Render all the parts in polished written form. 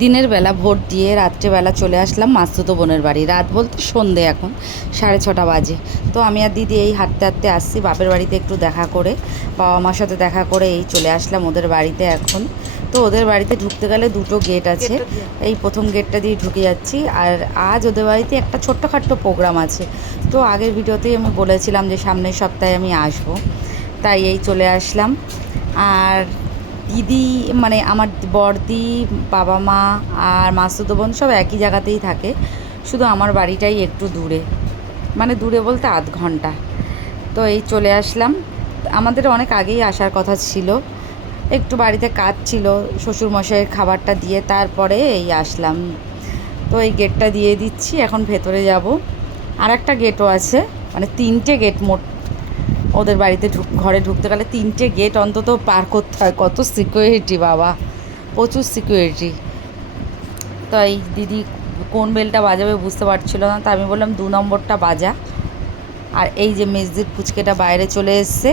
দিনের বেলা ভোট দিয়ে রাত্রেবেলা চলে আসলাম মাসতুতো বোনের বাড়ি। রাত বলতে সন্ধে, এখন 6:30 বাজে। তো আমি আর দিদি এই হাঁটতে হাঁটতে আসছি বাপের বাড়িতে একটু দেখা করে, বাবা মার সাথে দেখা করে এই চলে আসলাম ওদের বাড়িতে এখন। তো ওদের বাড়িতে ঢুকতে গেলে দুটো গেট আছে, এই প্রথম গেটটা দিয়ে ঢুকে যাচ্ছি। আর আজ ওদের বাড়িতে একটা ছোট্টখাট্টো প্রোগ্রাম আছে। তো আগের ভিডিওতেই আমি বলেছিলাম যে সামনের সপ্তাহে আমি আসবো, তাই এই চলে আসলাম। আর দিদি মানে আমার বড়দি, বাবা মা আর মাসতুতো বোন সব একই জায়গাতেই থাকে, শুধু আমার বাড়িটাই একটু দূরে, মানে দূরে বলতে আধ ঘন্টা। তো এই চলে আসলাম। আমাদের অনেক আগেই আসার কথা ছিল, একটু বাড়িতে কাজ ছিল, শ্বশুরমশাইয়ের খাবারটা দিয়ে তারপরে এই আসলাম। তো এই গেটটা দিয়ে দিচ্ছি, এখন ভেতরে যাব। আর একটা গেটও আছে, মানে 3টে গেট মোট। ওদের বাড়িতে ঘরে ঢুকতে গেলে 3টে গেট অন্তত পার করতে হয়। কত সিকিউরিটি বাবা, প্রচুর সিকিউরিটি। তো এই দিদি কোন বেলটা বাজাবে বুঝতে পারছিল না, তা আমি বললাম 2 নম্বরটা বাজা। আর এই যে মেজদির পুচকেটা বাইরে চলে এসছে,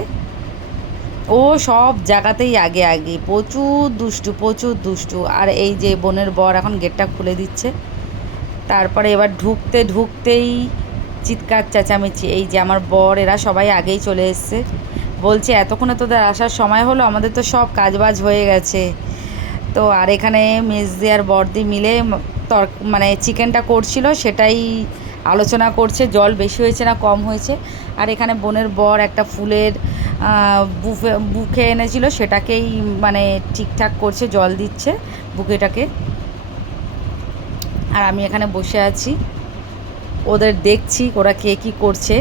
ও সব জায়গাতেই আগে আগে, প্রচুর দুষ্টু প্রচুর দুষ্টু। আর এই যে বোনের বর এখন গেটটা খুলে দিচ্ছে। তারপরে এবার ঢুকতেই চিৎকার চেঁচামেচি, এই যে আমার বর এরা সবাই আগেই চলে এসছে। বলছে এতক্ষণে তোদের আসার সময় হলো, আমাদের তো সব কাজবাজ হয়ে গেছে। তো আর এখানে মেজদি আর বড়দি মিলে মানে চিকেনটা করছিল, সেটাই আলোচনা করছে, জল বেশি হয়েছে না কম হয়েছে। আর এখানে বোনের বর একটা ফুলের বুকে এনেছিল, সেটাকেই মানে ঠিকঠাক করছে, জল দিচ্ছে বুকেটাকে। আর আমি এখানে বসে আছি, ওদের দেখছি ওরা কে কী করছে।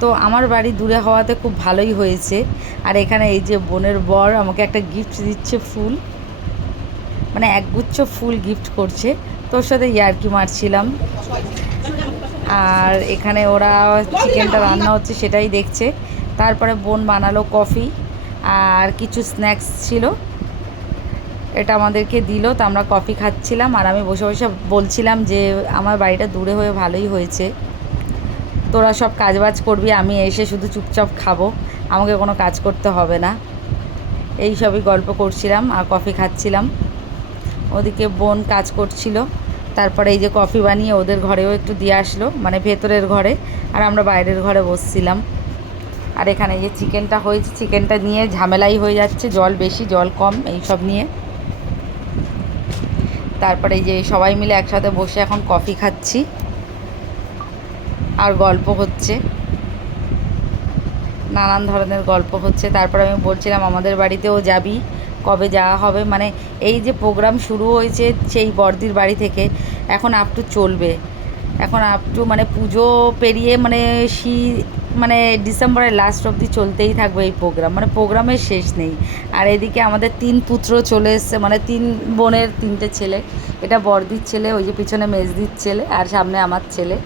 তো আমার বাড়ি দূরে হওয়াতে খুব ভালোই হয়েছে। আর এখানে এই যে বোনের বর আমাকে একটা গিফট দিচ্ছে, ফুল, মানে একগুচ্ছ ফুল গিফট করছে। তোর সাথে ইয়ার্কি মারছিলাম। আর এখানে ওরা চিকেনটা রান্না হচ্ছে সেটাই দেখছে। তারপরে বোন বানালো কফি আর কিছু স্ন্যাক্স ছিল, এটা আমাদেরকে দিল। তো আমরা কফি খাচ্ছিলাম আর আমি বসে বসে বলছিলাম যে আমার বাড়িটা দূরে হয়ে ভালোই হয়েছে, তোরা সব কাজবাজ করবি, আমি এসে শুধু চুপচাপ খাবো, আমাকে কোনো কাজ করতে হবে না। এই সবই গল্প করছিলাম আর কফি খাচ্ছিলাম। ওদিকে বোন কাজ করছিল। তারপরে এই যে কফি বানিয়ে ওদের ঘরেও একটু দিয়ে আসলো, মানে ভেতরের ঘরে, আর আমরা বাইরের ঘরে বসছিলাম। আর এখানে এই যে চিকেনটা হয়েছে, চিকেনটা নিয়ে ঝামেলাই হয়ে যাচ্ছে, জল বেশি জল কম এই সব নিয়ে। তারপরে এই যে সবাই মিলে একসাথে বসে এখন কফি খাচ্ছি আর গল্প হচ্ছে, নানান ধরনের গল্প হচ্ছে। তারপরে আমি বলছিলাম আমাদের বাড়িতেও যাবি, কবে যাওয়া হবে, মানে এই যে প্রোগ্রাম শুরু হয়েছে সেই বড়দির বাড়ি থেকে এখন আপ টু চলবে, এখন আপ টু মানে পুজো পেরিয়ে মানে মানে ডিসেম্বরের লাস্ট অবধি চলতেই থাকবে এই প্রোগ্রাম, মানে প্রোগ্রামের শেষ নেই। আর এদিকে আমাদের 3 পুত্র চলে এসছে, মানে 3 বোনের 3টে ছেলে, এটা বড়দির ছেলে, ওই যে পিছনে মেজদির ছেলে, আর সামনে আমার ছেলে।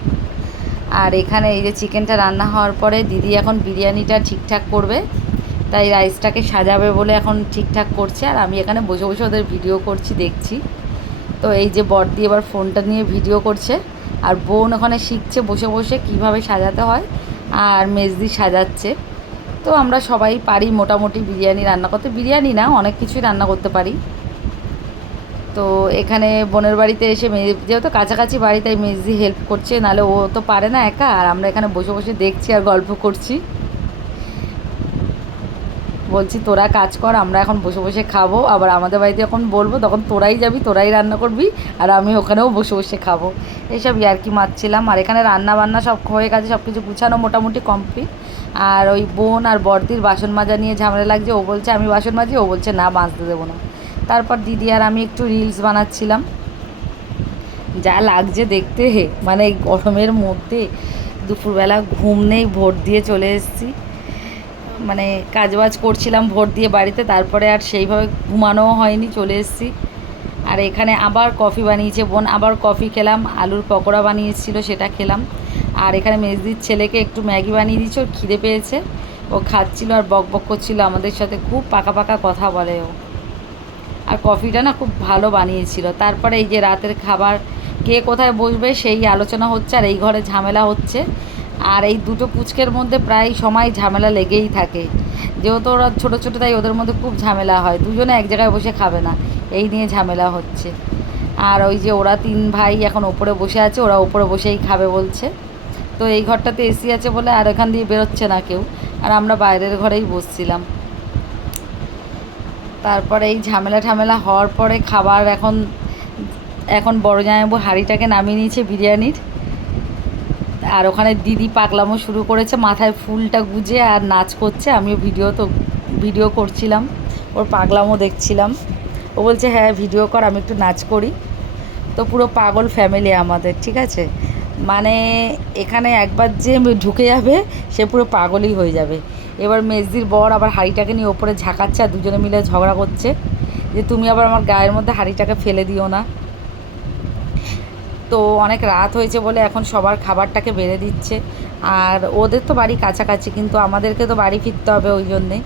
আর এখানে এই যে চিকেনটা রান্না হওয়ার পরে দিদি এখন বিরিয়ানিটা ঠিকঠাক করবে, তাই রাইসটাকে সাজাবে বলে এখন ঠিকঠাক করছে। আর আমি এখানে বসে বসে ওদের ভিডিও করছি, দেখছি। তো এই যে বড়দি এবার ফোনটা নিয়ে ভিডিও করছে, আর বোন ওখানে শিখছে বসে বসে কীভাবে সাজাতে হয়, আর মেজদি সাজাচ্ছে। তো আমরা সবাই পারি মোটামুটি বিরিয়ানি রান্না করতে, বিরিয়ানি না অনেক কিছুই রান্না করতে পারি। তো এখানে বোনের বাড়িতে এসে যেহেতু কাছাকাছি বাড়ি, তাই মেজদি হেল্প করছে, নাহলে ও তো পারে না একা। আর আমরা এখানে বসে বসে দেখছি আর গল্প করছি। বলছি তোরা কাজ কর, আমরা এখন বসে বসে খাবো, আবার আমাদের বাড়িতে যখন বলবো তখন তোরাই যাবি, তোরাই রান্না করবি, আর আমি ওখানেও বসে বসে খাবো। এইসব ইয়ার্কি মারছিলাম। আর এখানে রান্না বান্না সব হয়ে গেছে, সব কিছু গুছানো মোটামুটি কমপ্লিট। আর ওই বোন আর বড়দির বাসন মাজা নিয়ে ঝামেলা লাগছে, ও বলছে আমি বাসন মাজি, ও বলছে না মাজতে দেবো না। তারপর দিদি আর আমি একটু রিলস বানাচ্ছিলাম। যা লাগছে দেখতে, মানে গরমের মধ্যে দুপুরবেলা ঘুম নেই, ভোট দিয়ে চলে এসেছি, মানে কাজবাজ করছিলাম ভোট দিয়ে বাড়িতে, তারপরে আর সেইভাবে ঘুমানোও হয়নি, চলে এসেছি। আর এখানে আবার কফি বানিয়েছে বোন, আবার কফি খেলাম, আলুর পকোড়া বানিয়েছিল সেটা খেলাম। আর এখানে মেজদির ছেলেকে একটু ম্যাগি বানিয়ে দিচ্ছে, ওর খিদে পেয়েছে, ও খাচ্ছিল আর বক বক করছিল আমাদের সাথে, খুব পাকা পাকা কথা বলে ও। আর কফিটা না খুব ভালো বানিয়েছিল। তারপরে এই যে রাতের খাবার কে কোথায় বসবে সেই আলোচনা হচ্ছে, আর এই ঘরে ঝামেলা হচ্ছে। আর এই দুটো পুচকের মধ্যে প্রায় সময় ঝামেলা লেগেই থাকে, যেহেতু ওরা ছোটো ছোটো, তাই ওদের মধ্যে খুব ঝামেলা হয়, দুজনে এক জায়গায় বসে খাবে না, এই নিয়ে ঝামেলা হচ্ছে। আর ওই যে ওরা 3 ভাই এখন ওপরে বসে আছে, ওরা ওপরে বসেই খাবে বলছে। তো এই ঘরটাতে এসি আছে বলে আর এখান দিয়ে বেরোচ্ছে না কেউ, আর আমরা বাইরের ঘরেই বসছিলাম। তারপরে এই ঝামেলা হওয়ার পরে খাবার এখন বড় জামাইবাবু হাঁড়িটাকে নামিয়ে নিয়েছে বিরিয়ানির। আর ওখানে দিদি পাগলামো শুরু করেছে, মাথায় ফুলটা গুজে আর নাচ করছে। আমিও ভিডিও করছিলাম, ওর পাগলামো দেখছিলাম। ও বলছে হ্যাঁ ভিডিও কর, আমি একটু নাচ করি। তো পুরো পাগল ফ্যামিলি আমাদের, ঠিক আছে। মানে এখানে একবার যে ঢুকে যাবে সে পুরো পাগলই হয়ে যাবে। এবার মেজদির বর আবার হাঁড়িটাকে নিয়ে ওপরে ঝাঁকাচ্ছে, আর দুজনে মিলে ঝগড়া করছে যে তুমি আবার আমার গায়ের মধ্যে হাঁড়িটাকে ফেলে দিও না। তো অনেক রাত হয়েছে বলে এখন সবার খাবারটাকে বেড়ে দিচ্ছে। আর ওদের তো বাড়ি কাছাকাছি, কিন্তু আমাদেরকে তো বাড়ি ফিরতে হবে, ওই জন্যে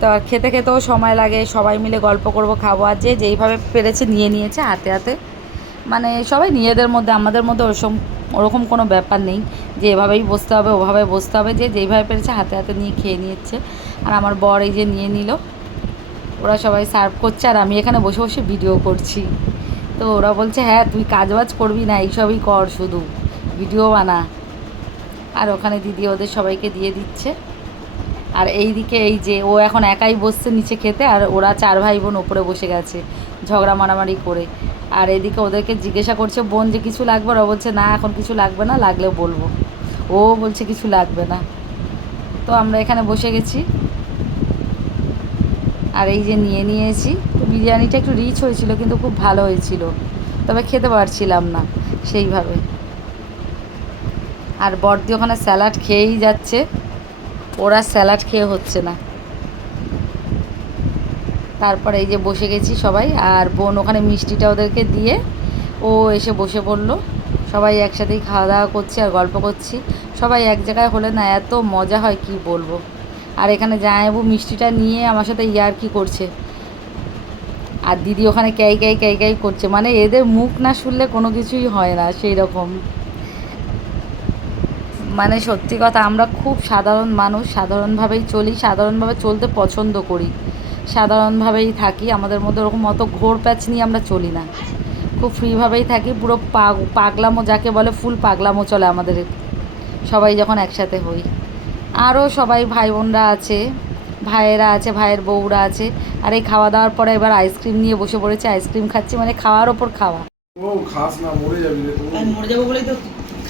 তো খেতে খেতেও সময় লাগে। সবাই মিলে গল্প করব, খাবো, আর যে যেইভাবে পেরেছে নিয়েছে হাতে হাতে। মানে সবাই নিজেদের মধ্যে, আমাদের মধ্যে ওরকম কোনো ব্যাপার নেই যে এভাবেই বসতে হবে ওভাবে বসতে হবে, যে যেইভাবে পেরেছে হাতে হাতে নিয়ে খেয়ে নিচ্ছে। আর আমার বর এই যে নিয়ে নিল, ওরা সবাই সার্ভ করছে আর আমি এখানে বসে বসে ভিডিও করছি। তো ওরা বলছে হ্যাঁ তুই কাজবাজ করবি না, এইসবই কর, শুধু ভিডিও বানা। আর ওখানে দিদি ওদের সবাইকে দিয়ে দিচ্ছে। আর এইদিকে এই যে ও এখন একাই বসছে নিচে খেতে, আর ওরা 4 ভাই বোন ওপরে বসে গেছে ঝগড়া মারামারি করে। আর এদিকে ওদেরকে জিজ্ঞাসা করছে বোন যে কিছু লাগবে, ওরা বলছে না এখন কিছু লাগবে না, লাগলে বলবো। ও বলছে কিছু লাগবে না। তো আমরা এখানে বসে গেছি। আর এই যে নিয়েছি। তো বিরিয়ানিটা একটু রিচ হয়েছিল, কিন্তু খুব ভালো হয়েছিল, তবে খেতে পারছিলাম না সেইভাবে। আর বড়দি ওখানে স্যালাড খেয়েই যাচ্ছে, ওরা স্যালাড খেয়ে হচ্ছে না। তারপরে এই যে বসে গেছি সবাই, আর বোন ওখানে মিষ্টিটা ওদেরকে দিয়ে ও এসে বসে পড়লো। সবাই একসাথেই খাওয়া দাওয়া করছি আর গল্প করছি। সবাই এক জায়গায় হলে না এত মজা হয় কি বলবো। আর এখানে জামাইবাবু মিষ্টিটা নিয়ে আমার সাথে ইয়ার্কি করছে, আর দিদি ওখানে ক্যাই করছে। মানে এদের মুখ না শুনলে কোনো কিছুই হয় না সেই রকম। মানে সত্যি কথা, আমরা খুব সাধারণ মানুষ, সাধারণভাবেই চলি, সাধারণভাবে চলতে পছন্দ করি, সাধারণভাবেই থাকি। আমাদের মধ্যে ওরকম অত ঘোর প্যাচ নিয়ে আমরা চলি না, খুব ফ্রিভাবেই থাকি। পুরো পাগলামো যাকে বলে, ফুল পাগলামো চলে আমাদের সবাই যখন একসাথে হই। আরও সবাই ভাই বোনরা আছে, ভাইয়েরা আছে, ভাইয়ের বউরা আছে। আর এই খাওয়া দাওয়ার পরে এবার আইসক্রিম নিয়ে বসে পড়েছে, আইসক্রিম খাচ্ছি, মানে খাওয়ার ওপর খাওয়া। ও খাস না, মরে যাবি রে তুই। আমি মরে যাবো বলেই তো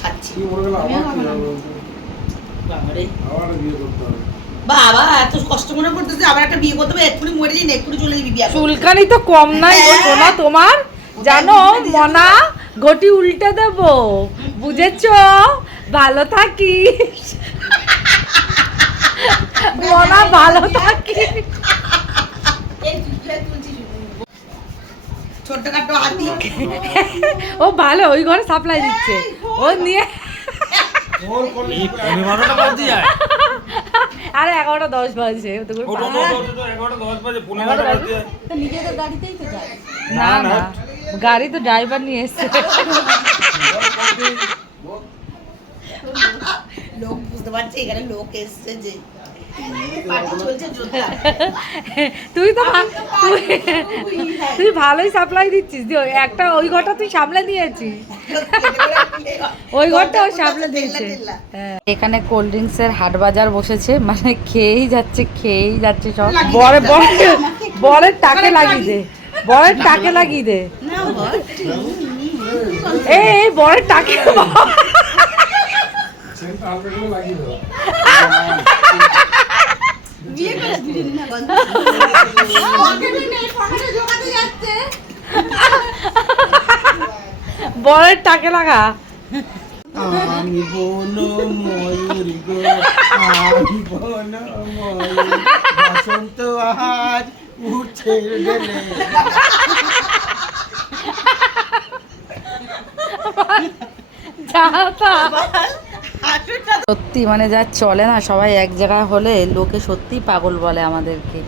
খাচ্ছি। তুই মরে গেলে আমার কি হবে? বাবারে আবার বিয়ে করতে হবে। বাবা এত কষ্ট মনে করতেছে, আবার একটা বিয়ে করতে হবে, এক্ষুনি মরে যাই না, এক্ষুনি চলে যাবি বিয়ে করতে। চুলকানি তো কম নাই গো সোনা তোমার, জানো মনা, ঘটি উল্টে দেব, বুঝেছো? ভালো থাকিস মনা, ভালো থাকিস। ছোট্টখাটো হাতি ও ভালো, ওই ঘরে সাপ্লাই দিচ্ছে, ও নিয়ে। আরে 11:10 বাজে, নিজেদের গাড়িতেই তো যায়। না না গাড়ি তো ড্রাইভার নিয়ে এসছে। লোক বুঝতে পারছে এখানে লোক এসছে, যে পার্টি চলছে জোরদার। তুই তো তুই ভালোই সাপ্লাই দিচ্ছিস, একটা ওই ঘরটা তুই সামলে নিয়েছিস, ওই ঘরটা ও সামলে দিয়েছে। এখানে কোল্ড ড্রিঙ্কসের হাট বাজার বসেছে, মানে খেয়েই যাচ্ছে সব। বরের টাকে লাগিয়ে দে, বরের টাকে লাগিয়ে দে, এই বরের টাকে সেন্টার হালকা করে লাগিয়ে দাও। বিয়ে করে দুজন না গন্ধ ওখানে নেই, ফোনে জোগাতে যাচ্ছে। বরের টাকে লাগা। আমি বনো ময়ূরী গো, আমি বনো ময়ূরী, বসন্ত আজ উঠছে গেলে। সত্যি মানে যা চলে না, সবাই এক জায়গায় হলে লোকে সত্যিই পাগল বলে আমাদেরকে।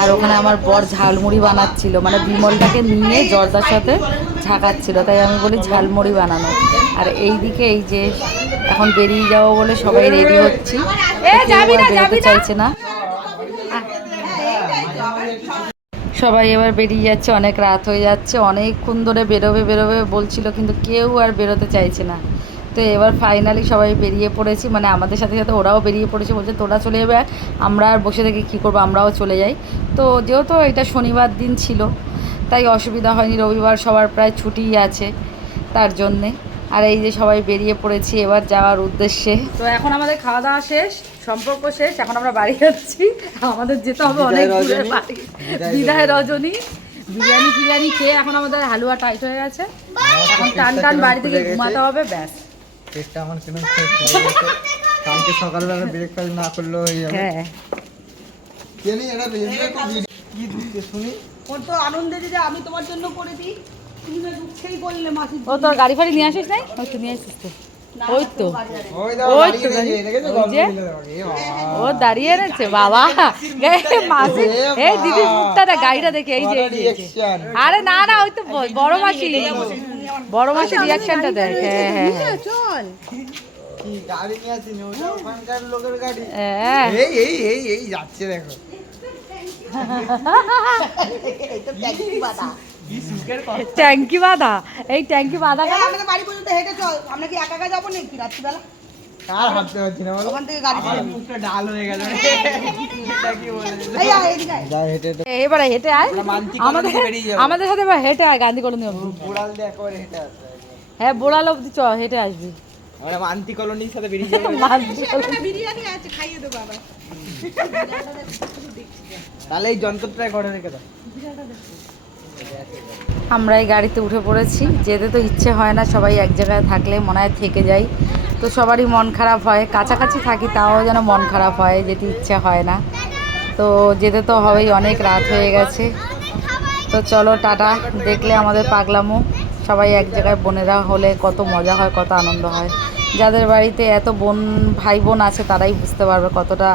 আর ওখানে আমার বর ঝালমুড়ি বানাচ্ছিল, মানে বিমলটাকে নিয়ে জর্দার সাথে ঝাঁকাচ্ছিল, তাই আমি বলি ঝালমুড়ি বানানো। আর এইদিকে এই যে এখন বেরিয়ে যাবো বলে সবাই রেডি হচ্ছি, বেরোতে চাইছে না। সবাই এবার বেরিয়ে যাচ্ছে, অনেক রাত হয়ে যাচ্ছে, অনেকক্ষণ ধরে বেরোবে বেরোবে বলছিল কিন্তু কেউ আর বেরোতে চাইছে না। তো এবার ফাইনালি সবাই বেরিয়ে পড়েছি, মানে আমাদের সাথে সাথে ওরাও বেরিয়ে পড়েছে, বলছে তোরা চলে যাবে, আমরা আর বসে থেকে কী করবো, আমরাও চলে যাই। তো যেহেতু এটা শনিবার দিন ছিল তাই অসুবিধা হয়নি, রবিবার সবার প্রায় ছুটিই আছে তার জন্যে। আর এই যে সবাই বেরিয়ে পড়েছি এবার যাওয়ার উদ্দেশ্যে। তো এখন আমাদের খাওয়া দাওয়া শেষ, সম্পর্ক শেষ, এখন আমরা বাড়ি যাচ্ছি। আমাদের যেতে হবে অনেক দূরে বাড়ি, বিদায় রজনী। বিরিয়ানি ফিরিয়ানি খেয়ে এখন আমাদের হালুয়া টাইট হয়ে গেছে, এখন টান টান বাড়ি থেকে ঘুমাতে হবে, ব্যাস। পেটটা আমার কেন কালকে সকালবেলা ব্রেকফাস্ট না করলেও হয়ে যাবে। হ্যাঁ কেনি এটা কি দিচ্ছে শুনি? ওর তো আনন্দে যে আমি তোমার জন্য করে দিই, তুমি না দুঃখেই বললে মাসি। ও তোর গাড়ি ফাড়ি নিয়ে আসিস নাই? ওই তো নিয়ে আসিস তো, ওই তো ওই দাও ওই তো দাঁড়িয়ে দেখেছো ওই গল্প যে মিলে দেবো। এ বাবা ও দাঁড়িয়ে রয়েছে বাবা, মাসি এই দিদির মুখটা দেখ, গাড়িটা দেখে, এই যে এই যে, এই যে। রিঅ্যাকশন আরে না না, ওই তো বড় মাসি, বড় মাসি রিয়াকশনটা দেখ। হ্যাঁ হ্যাঁ হ্যাঁ চল কি গাড়ি নিয়ে আসিনি, ওটা ওখানকার লোকের গাড়ি। হ্যাঁ। এই এই এই এই যাচ্ছে দেখো। ট্যাঙ্কি বাঁধা, এই ট্যাঙ্কি বাঁধা কেন? আমাদের বাড়ি পর্যন্ত হেঁটে চল, আমরা কি একা একা যাবো নাকি রাত্রিবেলা? আর ভাবতে পারছি না বলো। ওখান থেকে গাড়ি আমার করে মুখটা ডাল হয়ে গেল। এটা কি বলে দিল? এই আয়, এদিকে আয়। যা হেঁটে হেঁটে এবারে হেঁটে আয় মানতি কলোনি আমাদের, বেরিয়ে যাবো। আমাদের সাথে এবার হেঁটে আয় গান্ধী কলোনি অব্দি। বুড়াল দিয়ে একবারে হেঁটে আসবে। হ্যাঁ বোড়াল অব্দি চ, হেঁটে আসবি। আমরা মানতি কলোনির সাথে বেরিয়ে যাবো। মাঝি কলোনি। একটা বিরিয়ানি আছে, খাইয়ে দেবো আবার। তাহলে এই যন্ত্রটা ঘরে রেখে দাও। আমরা এই গাড়িতে উঠে পড়েছি, যেতে তো ইচ্ছে হয় না, সবাই এক জায়গায় থাকলে মনে হয় থেকে যাই, তো সবারই মন খারাপ হয়, কাছাকাছি থাকি তাও যেন মন খারাপ হয়, যেতে ইচ্ছে হয় না। তো যেতে তো হবেই, অনেক রাত হয়ে গেছে। তো চলো টাটা, দেখলে আমাদের পাগলামো, সবাই এক জায়গায় বোনেরা হলে কত মজা হয়, কত আনন্দ হয়। যাদের বাড়িতে এত বোন ভাই বোন আছে তারাই বুঝতে পারবে কতটা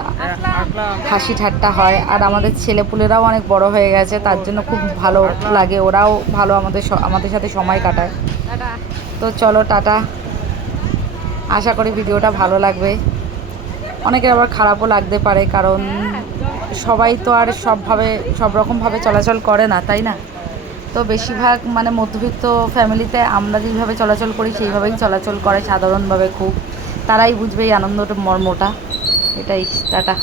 হাসি ঠাট্টা হয়। আর আমাদের ছেলেপুলেরাও অনেক বড় হয়ে গেছে, তার জন্য খুব ভালো লাগে, ওরাও ভালো আমাদের সাথে সময় কাটায়। তো চলো টাটা, আশা করি ভিডিওটা ভালো লাগবে। অনেকের আবার খারাপও লাগতে পারে, কারণ সবাই তো আর সব রকমভাবে চলাচল করে না, তাই না? তো বেশিরভাগ মানে মধ্যবিত্ত ফ্যামিলিতে আমরা যেইভাবে চলাচল করি সেইভাবেই চলাচল করে সাধারণভাবে, খুব তারাই বুঝবে এই আনন্দটা মর্মটা। এটাই, টাটা।